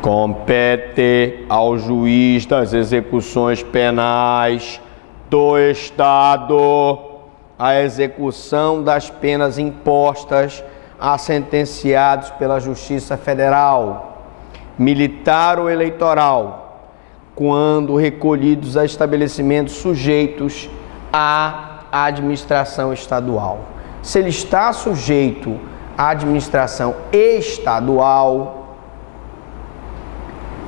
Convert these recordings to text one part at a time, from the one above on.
Compete ao juiz das execuções penais do Estado a execução das penas impostas a sentenciados pela Justiça Federal, militar ou eleitoral, quando recolhidos a estabelecimentos sujeitos à administração estadual. Se ele está sujeito à administração estadual,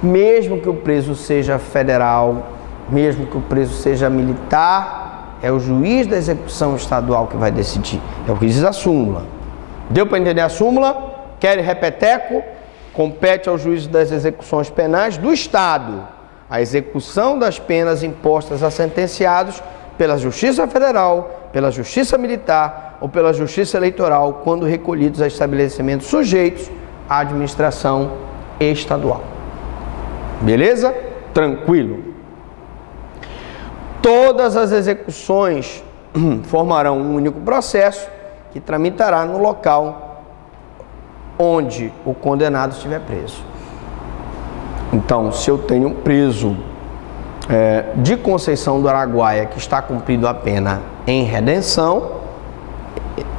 mesmo que o preso seja federal, mesmo que o preso seja militar, é o juiz da execução estadual que vai decidir. É o que diz a súmula. Deu para entender a súmula? Quer repeteco? Compete ao juiz das execuções penais do Estado a execução das penas impostas a sentenciados pela Justiça Federal, pela Justiça Militar ou pela Justiça Eleitoral, quando recolhidos a estabelecimentos sujeitos à administração estadual. Beleza? Tranquilo. Todas as execuções formarão um único processo que tramitará no local onde o condenado estiver preso. Então, se eu tenho um preso de Conceição do Araguaia que está cumprindo a pena em redenção,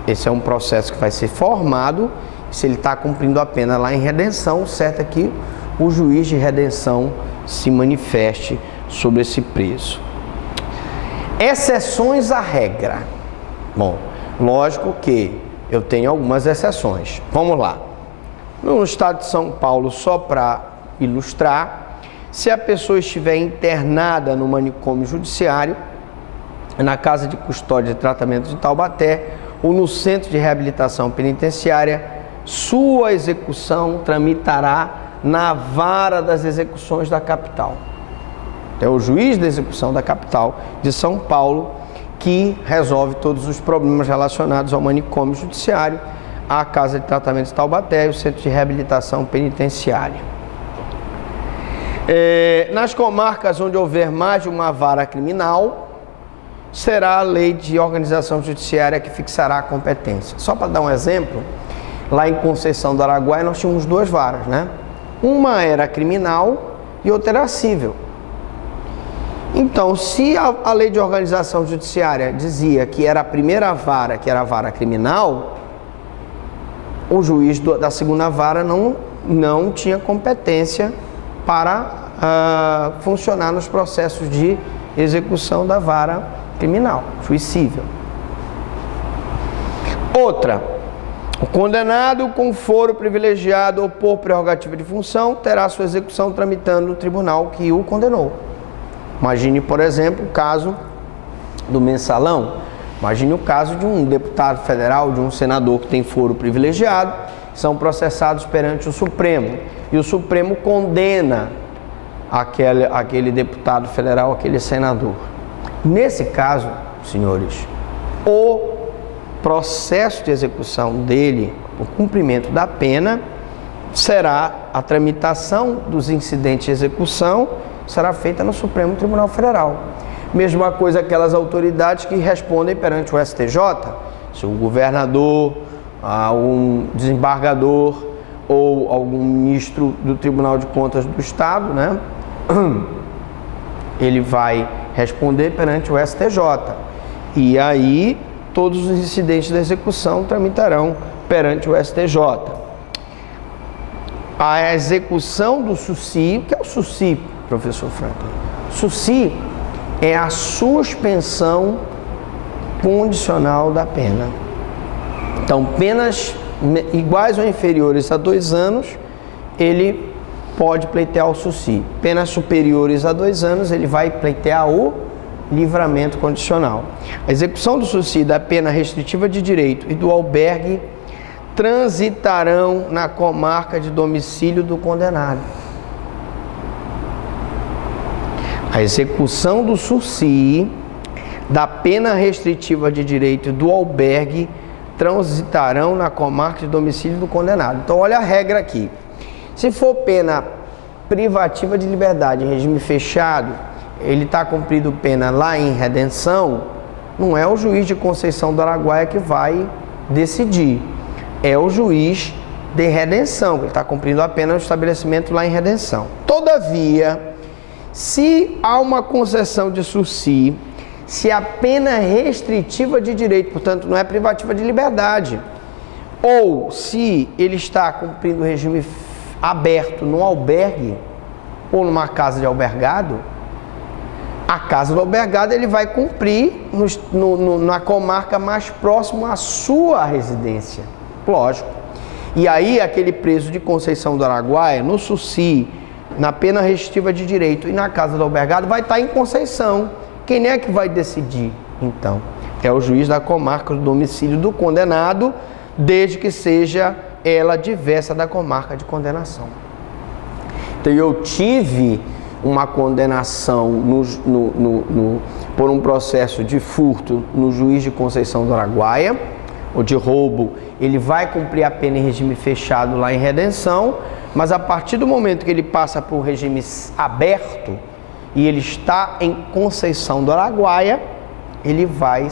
esse é um processo que vai ser formado. Se ele está cumprindo a pena lá em redenção, o certo é que o juiz de redenção se manifeste sobre esse preso. Exceções à regra. Bom, lógico que eu tenho algumas exceções. Vamos lá. No estado de São Paulo, só para ilustrar, se a pessoa estiver internada no manicômio judiciário, na casa de custódia e tratamento de Taubaté ou no centro de reabilitação penitenciária, sua execução tramitará na vara das execuções da capital. É o juiz da execução da capital de São Paulo que resolve todos os problemas relacionados ao manicômio judiciário, à casa de tratamento de Taubaté e o centro de reabilitação penitenciária. Nas comarcas onde houver mais de uma vara criminal, será a lei de organização judiciária que fixará a competência. Só para dar um exemplo, lá em Conceição do Araguaia nós tínhamos duas varas, né? Uma era criminal e outra era cível. Então, se a lei de organização judiciária dizia que era a primeira vara, que era a vara criminal, o juiz da segunda vara não tinha competência para funcionar nos processos de execução da vara criminal, juiz cível. Outra, o condenado com foro privilegiado ou por prerrogativa de função terá sua execução tramitando no tribunal que o condenou. Imagine, por exemplo, o caso do mensalão. Imagine o caso de um deputado federal, de um senador que tem foro privilegiado, são processados perante o Supremo. E o Supremo condena aquele deputado federal, aquele senador. Nesse caso, senhores, o processo de execução dele, o cumprimento da pena, será a tramitação dos incidentes de execução, será feita no Supremo Tribunal Federal. Mesma coisa aquelas autoridades que respondem perante o STJ, se o governador, um desembargador ou algum ministro do Tribunal de Contas do Estado, né? Ele vai responder perante o STJ. E aí todos os incidentes da execução tramitarão perante o STJ. A execução do SUSI, o que é o SUSI, professor Franklin? SUSI é a suspensão condicional da pena. Então, penas iguais ou inferiores a 2 anos, ele pode pleitear o SUSI. Penas superiores a 2 anos, ele vai pleitear o livramento condicional. A execução do SUSI, da pena restritiva de direito e do albergue transitarão na comarca de domicílio do condenado. A execução do SUSI, da pena restritiva de direito e do albergue transitarão na comarca de domicílio do condenado. Então, olha a regra aqui. Se for pena privativa de liberdade em regime fechado, ele está cumprindo pena lá em redenção, não é o juiz de Conceição do Araguaia que vai decidir. É o juiz de redenção, ele está cumprindo a pena no estabelecimento lá em redenção. Todavia, se há uma concessão de sursi, se a pena é restritiva de direito, portanto não é privativa de liberdade, ou se ele está cumprindo o regime aberto no albergue ou numa casa de albergado, a casa do albergado ele vai cumprir na comarca mais próxima à sua residência, lógico. E aí aquele preso de Conceição do Araguaia, no sursi, na pena restritiva de direito e na casa do albergado, vai estar em Conceição. Quem é que vai decidir, então? É o juiz da comarca do domicílio do condenado, desde que seja ela diversa da comarca de condenação. Então, eu tive uma condenação por um processo de furto no juiz de Conceição do Araguaia, ou de roubo, ele vai cumprir a pena em regime fechado lá em redenção, mas a partir do momento que ele passa para o regime aberto e ele está em Conceição do Araguaia, ele vai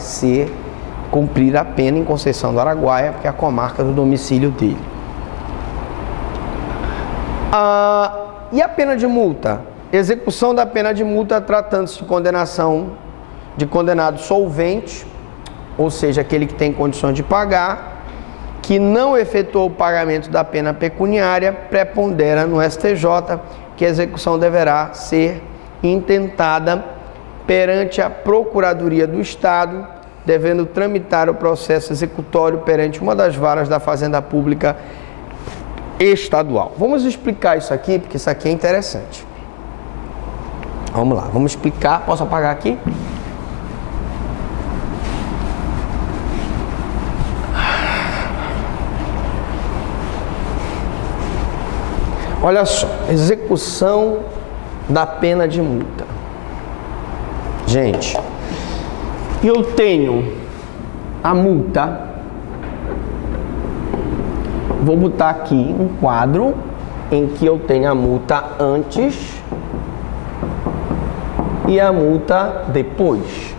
cumprir a pena em Conceição do Araguaia, porque é a comarca do domicílio dele. E a pena de multa? Execução da pena de multa tratando-se de condenação de condenado solvente, ou seja, aquele que tem condições de pagar, que não efetuou o pagamento da pena pecuniária, prepondera no STJ que a execução deverá ser intentada perante a Procuradoria do Estado, devendo tramitar o processo executório perante uma das varas da Fazenda Pública Estadual. Vamos explicar isso aqui, porque isso aqui é interessante. Vamos lá, vamos explicar. Posso apagar aqui? Olha só, execução da pena de multa. Gente, eu tenho a multa, vou botar aqui um quadro em que eu tenho a multa antes e a multa depois.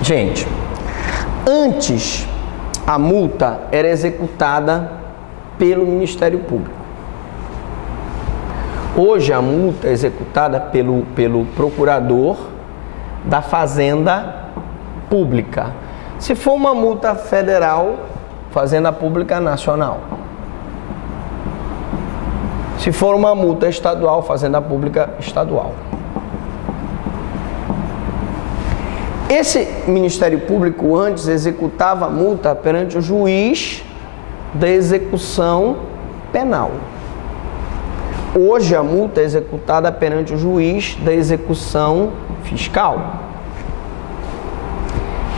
Gente, antes a multa era executada pelo Ministério Público. Hoje a multa é executada pelo procurador da Fazenda Pública. Se for uma multa federal, Fazenda Pública Nacional. Se for uma multa estadual, Fazenda Pública Estadual. Esse Ministério Público antes executava a multa perante o juiz da execução penal. Hoje a multa é executada perante o juiz da execução fiscal.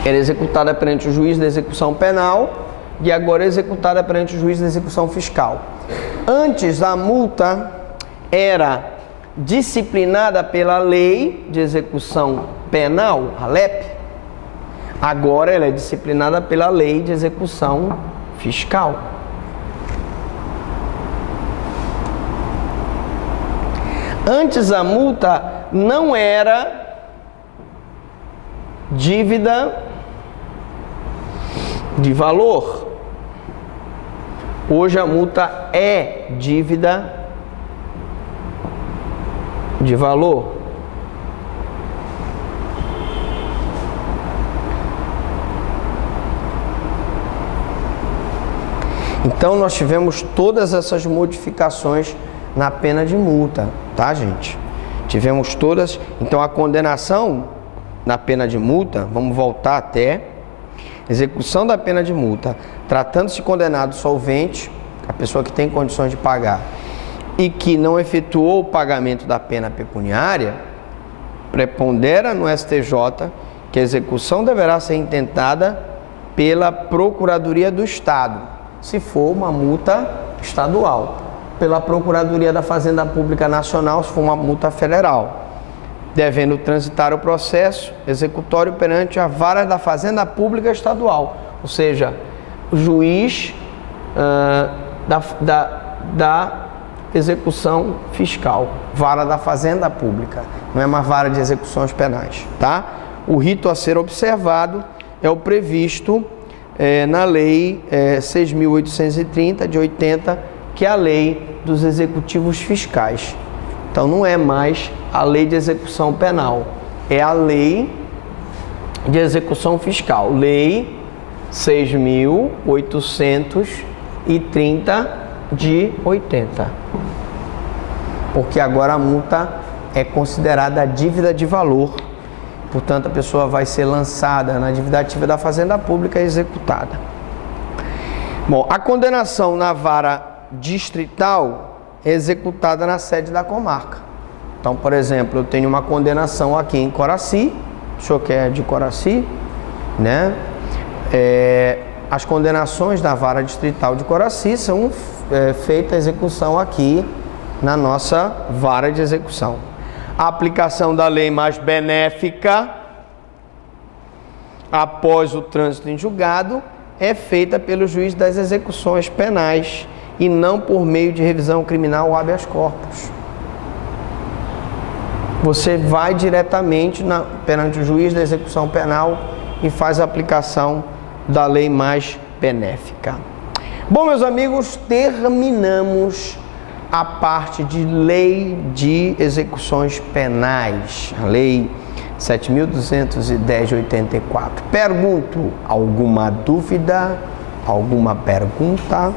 Era executada perante o juiz da execução penal e agora é executada perante o juiz da execução fiscal. Antes a multa era disciplinada pela Lei de Execução Penal, a LEP. Agora ela é disciplinada pela Lei de Execução Fiscal. Antes a multa não era dívida de valor. Hoje a multa é dívida de valor. Então nós tivemos todas essas modificações na pena de multa, tá, gente? Tivemos todas. Então a condenação na pena de multa, vamos voltar até execução da pena de multa, tratando-se de condenado solvente, a pessoa que tem condições de pagar e que não efetuou o pagamento da pena pecuniária, prepondera no STJ que a execução deverá ser intentada pela Procuradoria do Estado, se for uma multa estadual, pela Procuradoria da Fazenda Pública Nacional, se for uma multa federal, devendo transitar o processo executório perante a vara da Fazenda Pública Estadual, ou seja, o juiz da execução fiscal, vara da Fazenda Pública, não é uma vara de execuções penais, tá? O rito a ser observado é o previsto na Lei 6.830 de 80, que é a Lei dos Executivos Fiscais. Então não é mais a Lei de Execução Penal, é a Lei de Execução Fiscal, Lei 6.830 de 80. Porque agora a multa é considerada dívida de valor, portanto a pessoa vai ser lançada na dívida ativa da Fazenda Pública e executada. Bom, a condenação na vara distrital é executada na sede da comarca. Então, por exemplo, eu tenho uma condenação aqui em Coraci, o senhor que é de Coraci, né? As condenações da vara distrital de Coraci são feitas a execução aqui na nossa vara de execução. A aplicação da lei mais benéfica após o trânsito em julgado é feita pelo juiz das execuções penais e não por meio de revisão criminal ou habeas corpus. Você vai diretamente perante o juiz da execução penal e faz a aplicação da lei mais benéfica. Bom, meus amigos, terminamos a parte de lei de execuções penais, a lei 7.210 de 84. Pergunto, alguma dúvida? Alguma pergunta?